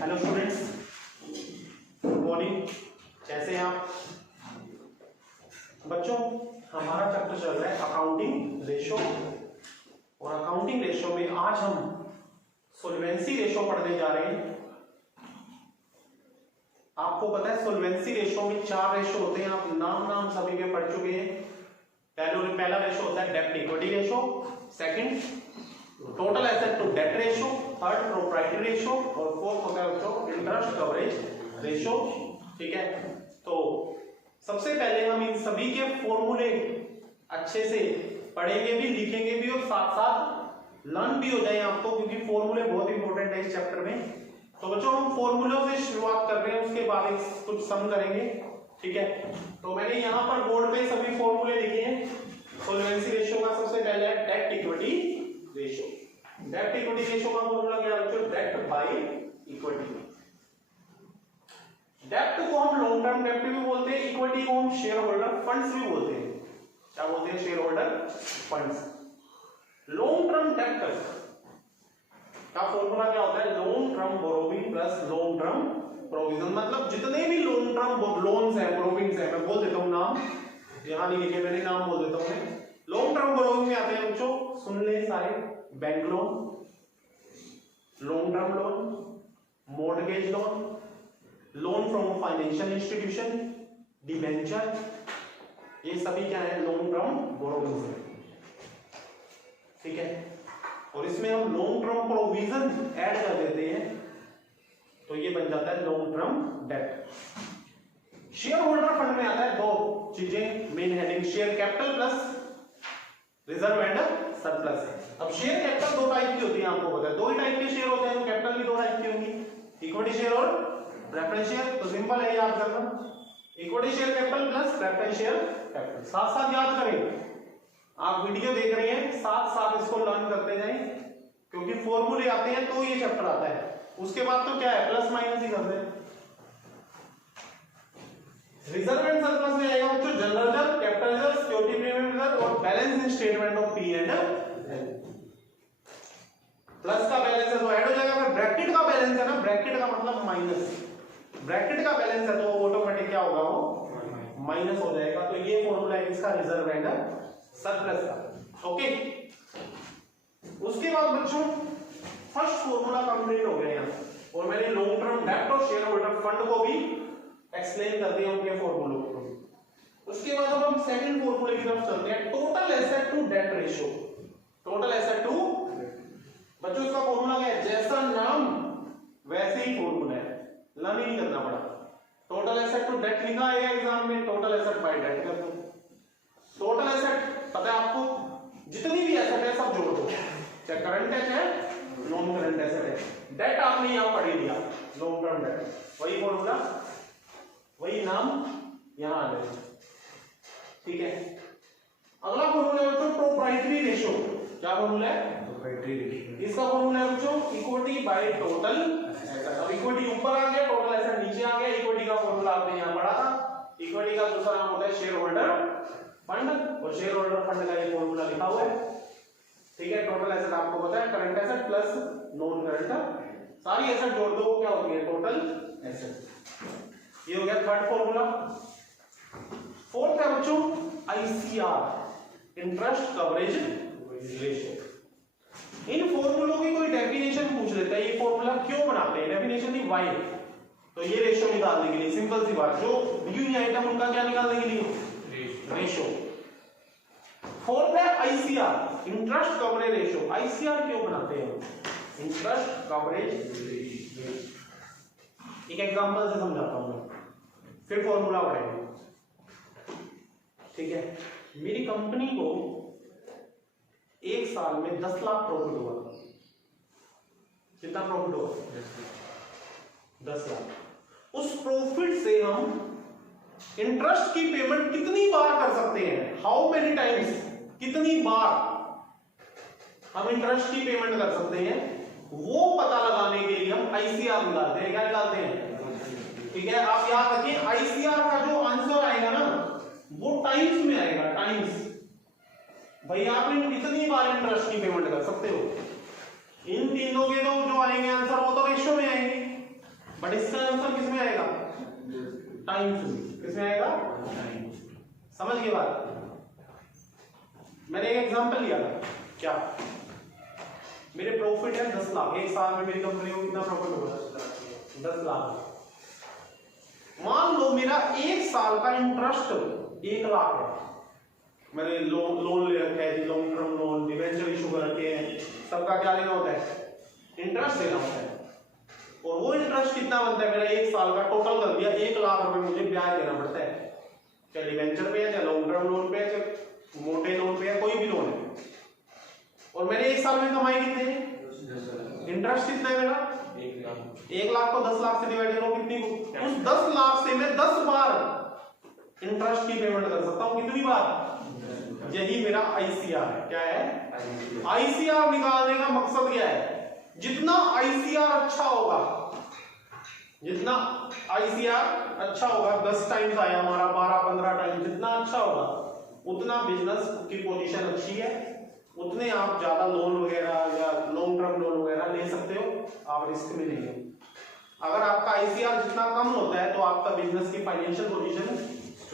Hello students, good morning. कैसे हैं आप बच्चों? हमारा चैप्टर चल रहा है अकाउंटिंग रेशो, और अकाउंटिंग रेशो में आज हम सोल्वेंसी रेशो पढ़ने जा रहे हैं। आपको पता है सोल्वेंसी रेशो में 4 रेशो होते हैं, आप नाम सभी के पढ़ चुके हैं। पहला रेशो होता है डेब्ट equity ratio, second total asset to debt ratio, third proprietary ratio, और फोर्थ होता है बच्चों इंटरेस्ट कवरेज रेशो। ठीक है, तो सबसे पहले हम इन सभी के फॉर्मूले अच्छे से पढ़ेंगे भी, लिखेंगे भी, और साथ साथ लर्न भी हो जाए आपको, क्योंकि फॉर्मूले बहुत इंपॉर्टेंट है इस चैप्टर में। तो बच्चों हम फॉर्मूलों से शुरुआत कर रहे हैं, उसके बाद कुछ सम करेंगे। ठीक है, तो मैंने यहाँ पर बोर्ड पे सभी फॉर्मूले लिखे हैं। सोल्वेंसी रेशो का सबसे पहले है date equity ratio. Date equity ratio का फॉर्मूला क्या है बच्चों? Date by equity. डेट को हम लॉन्ग टर्म डेट भी बोलते हैं, इक्विटी को हम शेयर होल्डर फंड्स भी बोलते हैं। क्या बोलते हैं? Share holder funds. Long term debt का फॉर्मूला क्या होता है? Long term borrowing plus long term provision. मतलब जितने भी लॉन्ग टर्म लोन्स है, बोरोइंग्स है, मैं बोल देता हूं नाम, यहां नहीं लिखे मैंने, नाम बोल देता हूं। लॉन्ग टर्म बोरोइंग में आते हैं बच्चों, सुन ले सारे, bank loan, long term loan, mortgage loan, loan from financial institution, debenture, ये सभी क्या है? लॉन्ग टर्म बोरोइंग्स है। ठीक है, और इसमें हम लॉन्ग टर्म प्रोविजन ऐड कर देते हैं, तो ये बन जाता है long term debt. Share holder fund में आता है दो चीजें main heading, share capital plus reserve and surplus. अब शेयर कैपिटल दो टाइप की होती है, आपको पता है, दो ही टाइप के शेयर होते हैं, तो कैपिटल भी दो टाइप की होंगी, इक्विटी शेयर और प्रेफरेंस शेयर। तो सिंपल है याद करना, equity share capital plus preference share capital. साथ साथ याद करें, आप वीडियो देख रहे हैं, साथ साथ इसको लर्न करते जाएं, क्योंकि फॉर्मूले आते हैं तो ये चैप्टर आता है। उसके बाद तो क्या है, प्लस माइनस ही करते हैं। रिजर्व एंड सरप्लस में आएगा बच्चों general reserve, capital reserve, security premium reserve और balance in statement of P and L. Plus का बैलेंस है तो ऐड हो जाएगा, अगर ब्रैकेट का बैलेंस है ना, ब्रैकेट का मतलब माइनस, ब्रैकेट का बैलेंस है तो ऑटोमेटिक क्या होगा? वो माइनस हो जाएगा। तो ये फॉर्मूला है इसका रिजर्व एंड सरप्लस का। ओके, उसके बाद बच्चों फर्स्ट फॉर्मूला कंप्लीट हो गया यहाँ, और मैंने लॉन्ग टर्म डेट और शेयर होल्डर फंड को भी एक्सप्लेन कर दिया उनके फॉर्मूलों को। उसके बाद अब हम सेकंड फॉर्मूले की तरफ चलते हैं, total asset to debt ratio. Total asset to, बच्चों इसका फॉर्मूला क्या है? जैसा नाम वैसे ही फॉर्मूला है, लर्न नहीं करना पड़ा। टोटल एसेट टू डेट लिखा है एग्जाम में, टोटल एसेट बाय डेट कर दो। टोटल एसेट पता है आपको, जितनी भी एसेट है सब जोड़ दो, चाहे करंट एसेट है, नॉन करंट एसेट है। डेट आपने यहां पढ़ लिया, लॉन्ग टर्म डेट, वही फॉर्मूला, वही नाम यहां आ जाएगा। ठीक है, अगला फॉर्मूला है बच्चों प्रोप्राइटरी रेशियो। क्या फॉर्मूला है? Proprietary ratio. इसका फॉर्मूला है बच्चों इक्विटी बाय टोटल एसेट। अब इक्विटी ऊपर आ गया, टोटल एसेट नीचे आ गया। इक्विटी का फॉर्मूला आपने यहां पढ़ा था, इक्विटी का दूसरा नाम होता है शेयर होल्डर फंड, और शेयर होल्डर फंड का ये फॉर्मूला लिखा हुआ है। ठीक है, टोटल एसेट आपको पता है, current asset plus non current, सारी एसेट जोड़ दो क्या होती है? Total asset. ये हो गया थर्ड फॉर्मूला। फोर्थ है बच्चों आईसीआर, इंटरेस्ट कवरेज रेशियो। इन फॉर्मूलों की कोई डेफिनेशन पूछ लेता है, ये फॉर्मूला क्यों बनाते हैं, डेफिनेशन थी वाई, तो ये रेशियो निकालने के लिए सिंपल सी बात, जो यूनिट आइटम उनका क्या निकालने के लिए? रेशियो। फोर्थ है ICR, interest coverage ratio. ICR क्यों बनाते हैं? Interest coverage ratio. एक एग्जांपल से समझाता हूं मैं, फिर फॉर्मूला पढ़ेंगे। ठीक है, मेरी कंपनी को एक साल में 10 लाख प्रॉफिट हुआ। कितना प्रॉफिट हुआ? 10 लाख। उस प्रॉफिट से हम इंटरेस्ट की पेमेंट कितनी बार कर सकते हैं? हाउ मेनी टाइम्स, कितनी बार हम इंटरेस्ट की पेमेंट कर सकते हैं, वो पता लगाने के लिए हम आईसीआर निकालते हैं। क्या निकालते हैं? ठीक है, आप याद रखिए आईसीआर का जो आंसर आएगा ना, वो टाइम्स में आएगा, टाइम्स। भाई आप कितनी बार इंटरेस्ट की पेमेंट कर सकते हो, इन तीनों के तो जो आएंगे आंसर वो तो रेशियो में आएंगे। बट इसका आंसर किसमें आएगा? टाइम्स। किसमें आएगा? समझ गए बात? मैंने एक एग्जांपल लिया था, क्या मेरे प्रॉफिट है 10 लाख, एक साल में मेरी कंपनी को कितना प्रॉफिट होगा? 10 लाख। मान लो मेरा एक साल का इंटरेस्ट 1 लाख है, मैंने लोन ले रखा है, long term loan, debenture issue कर रखे हैं, सबका क्या लेना होता है? इंटरेस्ट देना होता है। और वो इंटरेस्ट कितना बनता है मेरा एक साल का? टोटल कर दिया 1 लाख रुपए मुझे ब्याज देना पड़ता है, चाहे डिबेंचर पे है, चाहे लॉन्ग टर्म लोन पे है, चाहे मोटे लोन पे है, कोई भी लोन है। और मैंने एक साल में कमाई कितनी है? इंटरेस्ट कितना है मेरा? 1 लाख को 10 लाख से डिवाइड करो, कितनी को? उस 10 लाख से मैं 10 बार इंटरेस्ट की पेमेंट कर सकता हूं। कितनी बार? यही मेरा आईसीआर है। क्या है? आईसीआर निकालने का मकसद क्या है? जितना आईसीआर अच्छा होगा, जितना आईसीआर अच्छा होगा, 10 टाइम्स आया हमारा, 12-15 टाइम, जितना अच्छा होगा उतना बिजनेस की पोजीशन अच्छी है, उतने आप ज्यादा लोन वगैरह या लॉन्ग टर्म लोन वगैरह ले सकते हो, आप रिस्क में नहीं हो। अगर आपका आईसीआर जितना कम होता है तो आपका बिजनेस की फाइनेंशियल पोजीशन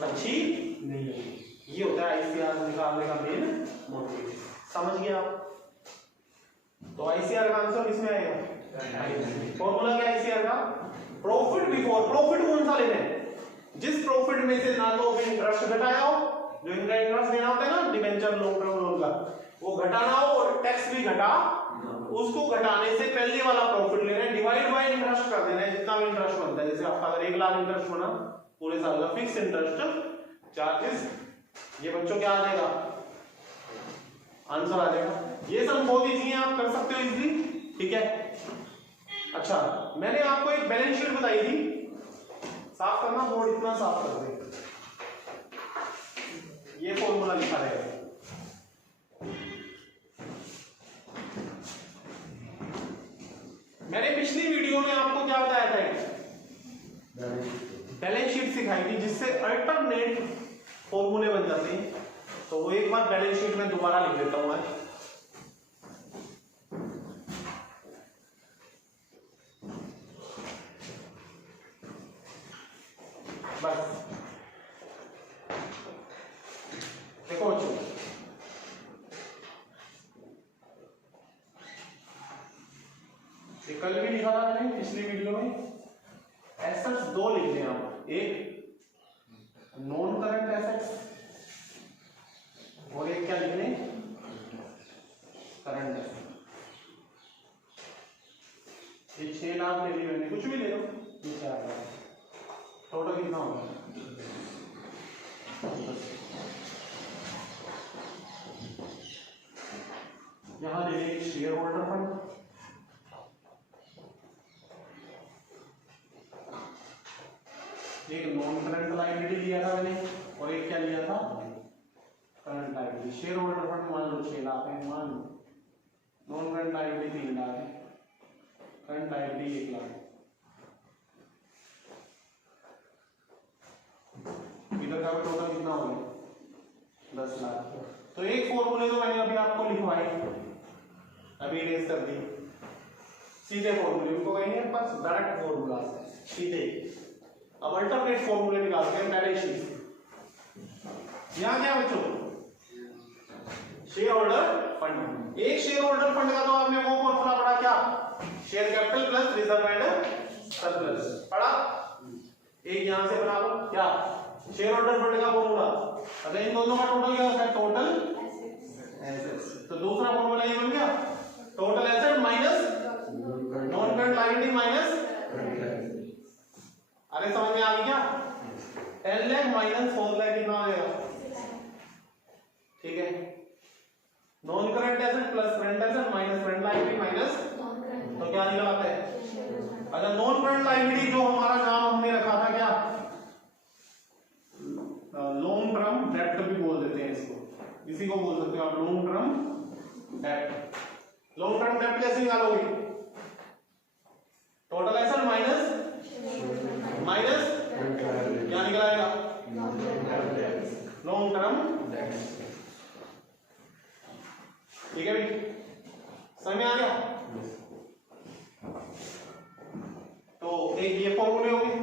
अच्छी नहीं है। ये होता है आईसीआर निकालने का मेन मोटिव। समझ गए आप? तो आईसीआर का आंसर किसमें आएगा? फॉर्मूला क्या है आईसीआर का? Profit before. प्रॉफिट कौन सा लेना है? जिस प्रॉफिट में से ना तो इंटरेस्ट घटाया हो, जो इनका इंटरेस्ट देना होता है ना डिबेंचर लॉन्ग टर्म लोन का, वो घटाना हो, और टैक्स भी घटा, उसको घटाने से पहले वाला प्रॉफिट लेना है, डिवाइड बाय इंटरेस्ट कर देना है, जितना भी इंटरेस्ट बनता है। जैसे आपका अगर 1 लाख इंटरेस्ट बना पूरे साल का, फिक्स इंटरेस्ट चार्जेस, ये बच्चों क्या आ जाएगा? आंसर आ जाएगा। ये सब बहुत इजी है, आप कर सकते हो इजीली। ठीक है। अच्छा, मैंने आपको एक बैलेंस शीट बताई थी, साफ करना, बोर्ड इतना साफ कर दे, ये फॉर्मूला लिखा रहेगा। मैंने पिछली वीडियो में आपको क्या बताया था? बैलेंस शीट सिखाई थी, जिससे अल्टरनेट फॉर्मूले बन जाते हैं। तो वो एक बार बैलेंस शीट में दोबारा लिख देता हूं आज। बस देखो बच्चों, ये कल भी लिखा था मैंने पिछली वीडियो में। एसेट्स 2 लिखने हैं आप, एक नॉन करंट एसेट्स और एक क्या लिखने? Current assets. ये 6 लाख ले लिया मैंने, कुछ भी ले लो, ये 4 लाख, टोटल कितना होगा? यहां ले लिया शेयर होल्डर फंड, एक नॉन करंट लायबिलिटी लिया था मैंने, और एक क्या लिया था? Current liability. Share holder fund मान लो 6 लाख है, मान लो। नॉन करंट लायबिलिटी 3 लाख है, करंट लायबिलिटी 1 लाख। इधर का टोटल कितना हो गया? 10 लाख। तो एक फॉर्मूले तो मैंने अभी आपको लिखवाई, अभी इरेज कर दी, सीधे फॉर्मूले उनको कहेंगे पास डायरेक्ट फॉर्मूला सीधे। अब अल्टरनेट फॉर्मूले निकालते हैं बैलेंस शीट से। यहां क्या बच्चों? Share holder fund. एक शेयर होल्डर फंड का तो आपने वो फॉर्मूला पढ़ा, क्या? Share capital plus reserve and surplus पढ़ा। एक यहां से बना लो, क्या? शेयर होल्डर फंड का फॉर्मूला। अगर इन दोनों का टोटल क्या होता है? Total assets. तो दूसरा फॉर्मूला ये बन गया, total asset minus non current liability minus. अरे समझ में आ गई क्या? 10 लाख माइनस 4 लाख कितना आ जाएगा? ठीक है। Non current asset plus current asset minus current liability minus, तो क्या निकल आता है? अच्छा, नॉन करंट लायबिलिटी जो हमारा नाम हमने रखा था क्या? लॉन्ग टर्म डेट भी बोल देते हैं इसको, इसी को बोल सकते हो आप long term debt. Long term debt कैसे निकालोगे? टोटल एसेट माइनस क्या निकल आएगा? Long term debt. ठीक है भाई, समझ में आ गया? तो एक ये फॉर्मूले हो गए।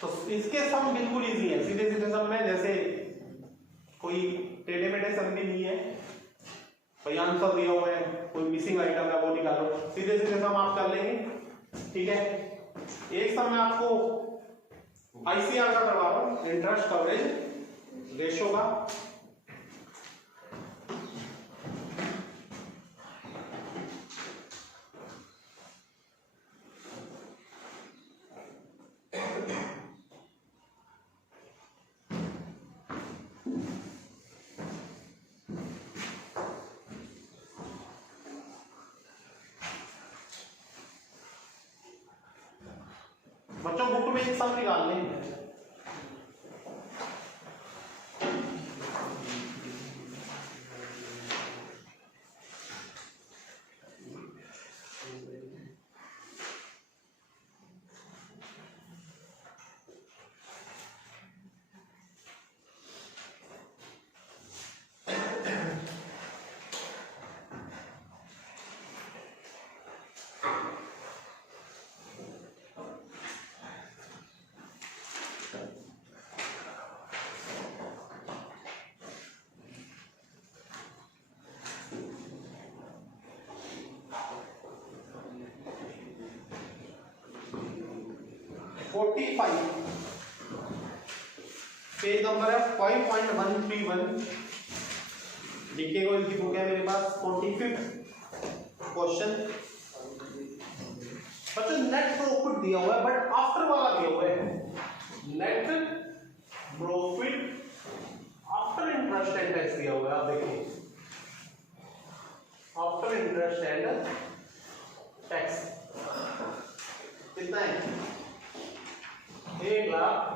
तो इसके सम बिल्कुल इजी है, सीधे सीधे सम में, जैसे कोई टेढ़े मेढ़े सम भी नहीं है, भाई आंसर दिया हुआ है, कोई मिसिंग आइटम है वो निकालो, सीधे सीधे सम आप कर लेंगे। ठीक है, एक सम मैं आपको आईसीआर का करवा रहा हूं, इंटरेस्ट कवरेज रेशो का। बच्चों बुक में एक सम निकाल लें। पेज नंबर है 5.131, डीके गोयल की बुक है मेरे पास। 45 क्वेश्चन। बच्चों नेट प्रॉफिट दिया हुआ है, बट आफ्टर वाला दिया हुआ है, net profit after interest and tax दिया हुआ है। आप देखिए, आफ्टर इंटरेस्ट एंड टैक्स कितना है? 1,20,000।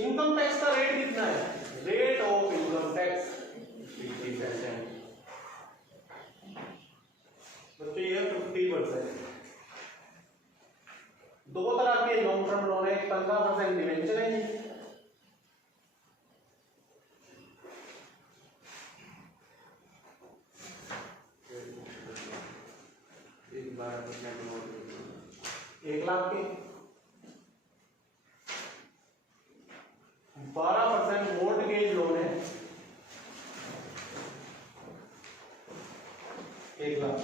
इनकम टैक्स का रेट कितना है? Rate of income tax 50%। बच्चों ये 50%। दो तरह के लॉन्ग टर्म लोन है, 15% डिवेंचर है, एक लाख के 12% मोर्टगेज लोन है, 1 लाख।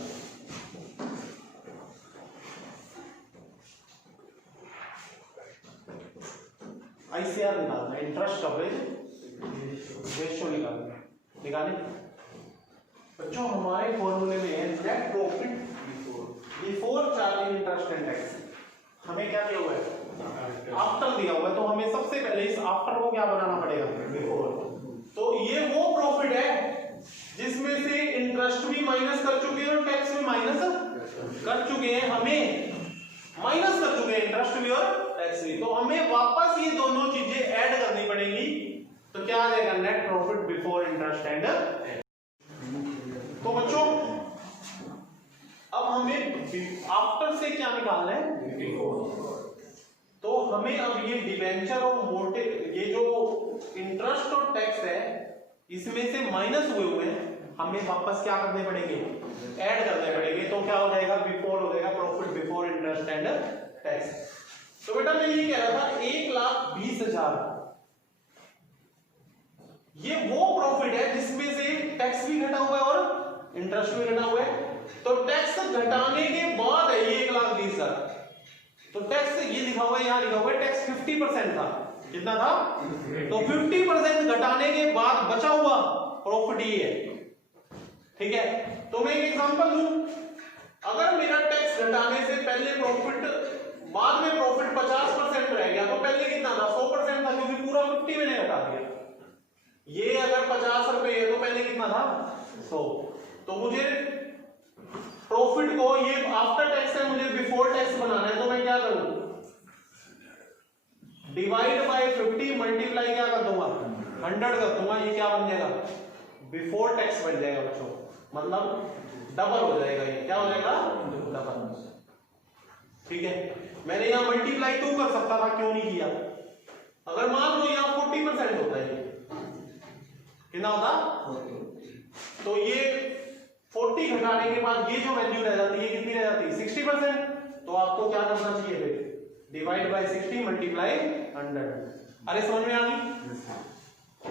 आईसीआर निकालना है, इंटरेस्ट कवरेज रेशियो निकालें। बच्चों हमारे फॉर्मूले में है net profit before charging interest and tax. हमें क्या दिया हुआ है? आफ्टर दिया हुआ है, तो हमें सबसे पहले इस आफ्टर को क्या बनाना पड़ेगा? बिफोर। तो ये वो प्रॉफिट है जिसमें से इंटरेस्ट भी माइनस कर चुके हैं और टैक्स भी माइनस कर चुके हैं। हमें माइनस कर चुके हैं इंटरेस्ट भी और टैक्स भी, तो हमें वापस ये दोनों चीजें ऐड करनी पड़ेंगी। तो क्या आ जाएगा? Net profit before interest and. तो बच्चों अब हमें आफ्टर से क्या निकालना है? बिफोर। तो हमें अब ये डिवेंचर और मोटे ये जो इंटरेस्ट और टैक्स है इसमें से माइनस हुए हैं, हमें वापस क्या करने पड़ेंगे? ऐड करने पड़ेंगे। तो क्या हो जाएगा? बिफोर हो जाएगा, profit before interest and tax. तो बेटा मैं ये कह रहा था 1,20,000 ये वो प्रॉफिट है जिसमें से टैक्स भी घटा हुआ है और इंटरेस्ट भी घटा हुआ है। तो टैक्स घटाने के बाद है ये 1,20,000। तो टैक्स ये लिखा हुआ है, यहां लिखा हुआ है टैक्स 50% था। कितना था? तो 50% घटाने के बाद बचा हुआ प्रॉफिट ये है। ठीक है, तो मैं एक एग्जांपल दूं, अगर मेरा टैक्स घटाने से पहले प्रॉफिट, बाद में प्रॉफिट 50% रह गया, तो पहले कितना था? 100% था, क्योंकि पूरा 50 मैंने घटा दिया। ये अगर 50 रुपए है तो पहले कितना था? 100। तो मुझे प्रॉफिट को, ये आफ्टर टैक्स है, मुझे बिफोर टैक्स बनाना है। तो मैं क्या करूं? डिवाइड बाय 50 मल्टीप्लाई क्या कर दूंगा? 100 कर दूंगा। ये क्या बन जाएगा? बिफोर टैक्स बन जाएगा बच्चों, मतलब डबल हो जाएगा। ये क्या हो जाएगा? डबल। ठीक है, मैंने यहां मल्टीप्लाई क्यों कर सकता था, क्यों नहीं किया? अगर मान लो यहां 40% होता है, कितना होता? तो ये 40 घटाने के बाद ये जो वैल्यू रह जाती है कितनी रह जाती है 60%। तो आपको क्या करना चाहिए फिर डिवाइड बाय 60 मल्टीप्लाई 100। अरे समझ में आ गई?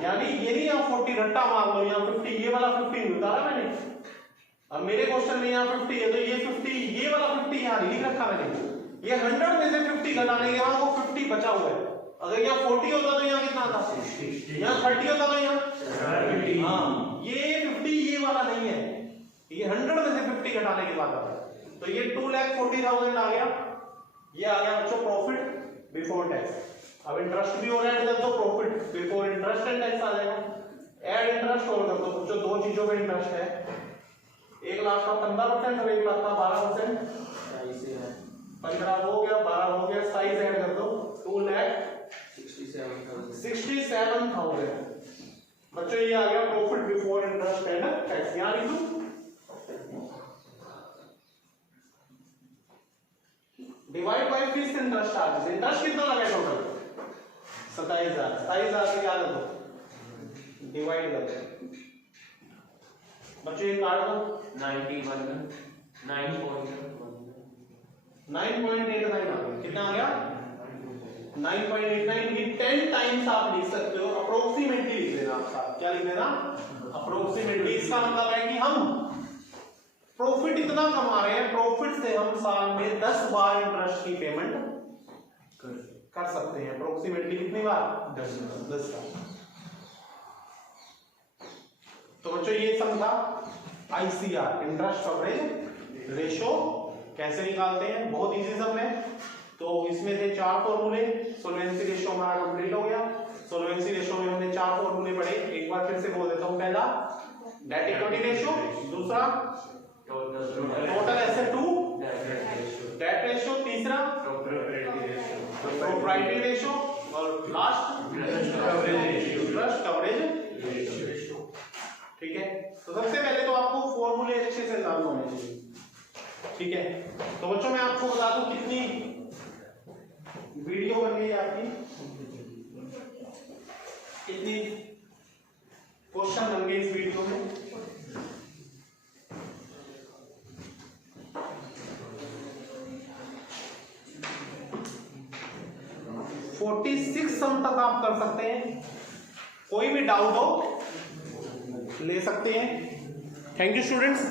यानी ये नहीं आप 40 रट्टा मार लो, यहाँ 50 ये वाला 50 नहीं उतारा मैंने। अब मेरे क्वेश्चन में यहाँ 50 है तो ये 50 ये वाला 50 यहाँ नहीं लिख रखा मैंने। ये 100 में से 50 घटाने के बाद वो 50 बचा हुआ है। अगर यहाँ 40 होता तो यहाँ कितना था 60, यहाँ 30 होता तो यहाँ हाँ ये 50 ये वाला नहीं है, ये 100 में से 50 घटाने के बाद आता है। तो ये 2,40,000 आ गया। ये आ गया बच्चों प्रॉफिट बिफोर टैक्स। अब इंटरेस्ट भी हो रहा है तो profit before interest and tax आ जाएगा। ऐड इंटरेस्ट और कर दो बच्चों, दो चीजों पे इंटरेस्ट है, एक लाख का 15% और एक लाख का 12%। 15 हो गया 12 हो गया, साइज ऐड कर दो 2,67,000 बच्चों। ये आ गया profit before interest and tax. यहाँ लिख दो divide by fixed interest charges. Interest कितना लगा टोटल 27,000। 27,000 से क्या कर दो डिवाइड कर दो बच्चों, ये काट दो 9.89 आ गया। कितना आ गया 9.89। ये 10 टाइम्स आप लिख सकते हो, अप्रोक्सीमेटली लिख लेना। आपका क्या लिख लेना अप्रोक्सीमेटली। इसका मतलब है कि हम प्रॉफिट इतना कमा रहे हैं, प्रॉफिट से हम साल में 10 बार इंटरेस्ट की पेमेंट कर सकते हैं। अप्रोक्सीमेटली कितनी बार 10 बार। तो बच्चों ये सम था आईसीआर इंटरेस्ट कवरेज रेशो कैसे निकालते हैं, बहुत इजी सम है। तो इसमें थे 4 फॉर्मूले। सोल्वेंसी रेशो हमारा कंप्लीट हो गया। सोल्वेंसी रेशो में हमने 4 फॉर्मूले पढ़े, एक बार फिर से बोल देता हूं। पहला डेट इक्विटी रेशो, दूसरा total asset to debt ratio, तीसरा प्रोप्राइटरी रेशो और लास्ट इंटरेस्ट कवरेज रेशो। ठीक है, तो सबसे पहले तो आपको फॉर्मूले अच्छे से लागू होने चाहिए। ठीक है, तो बच्चों मैं आपको बता दूं कितनी वीडियो बन गई आपकी, कितनी क्वेश्चन बन गए इस वीडियो में। 46 सम तक आप कर सकते हैं। कोई भी डाउट हो ले सकते हैं। Thank you students.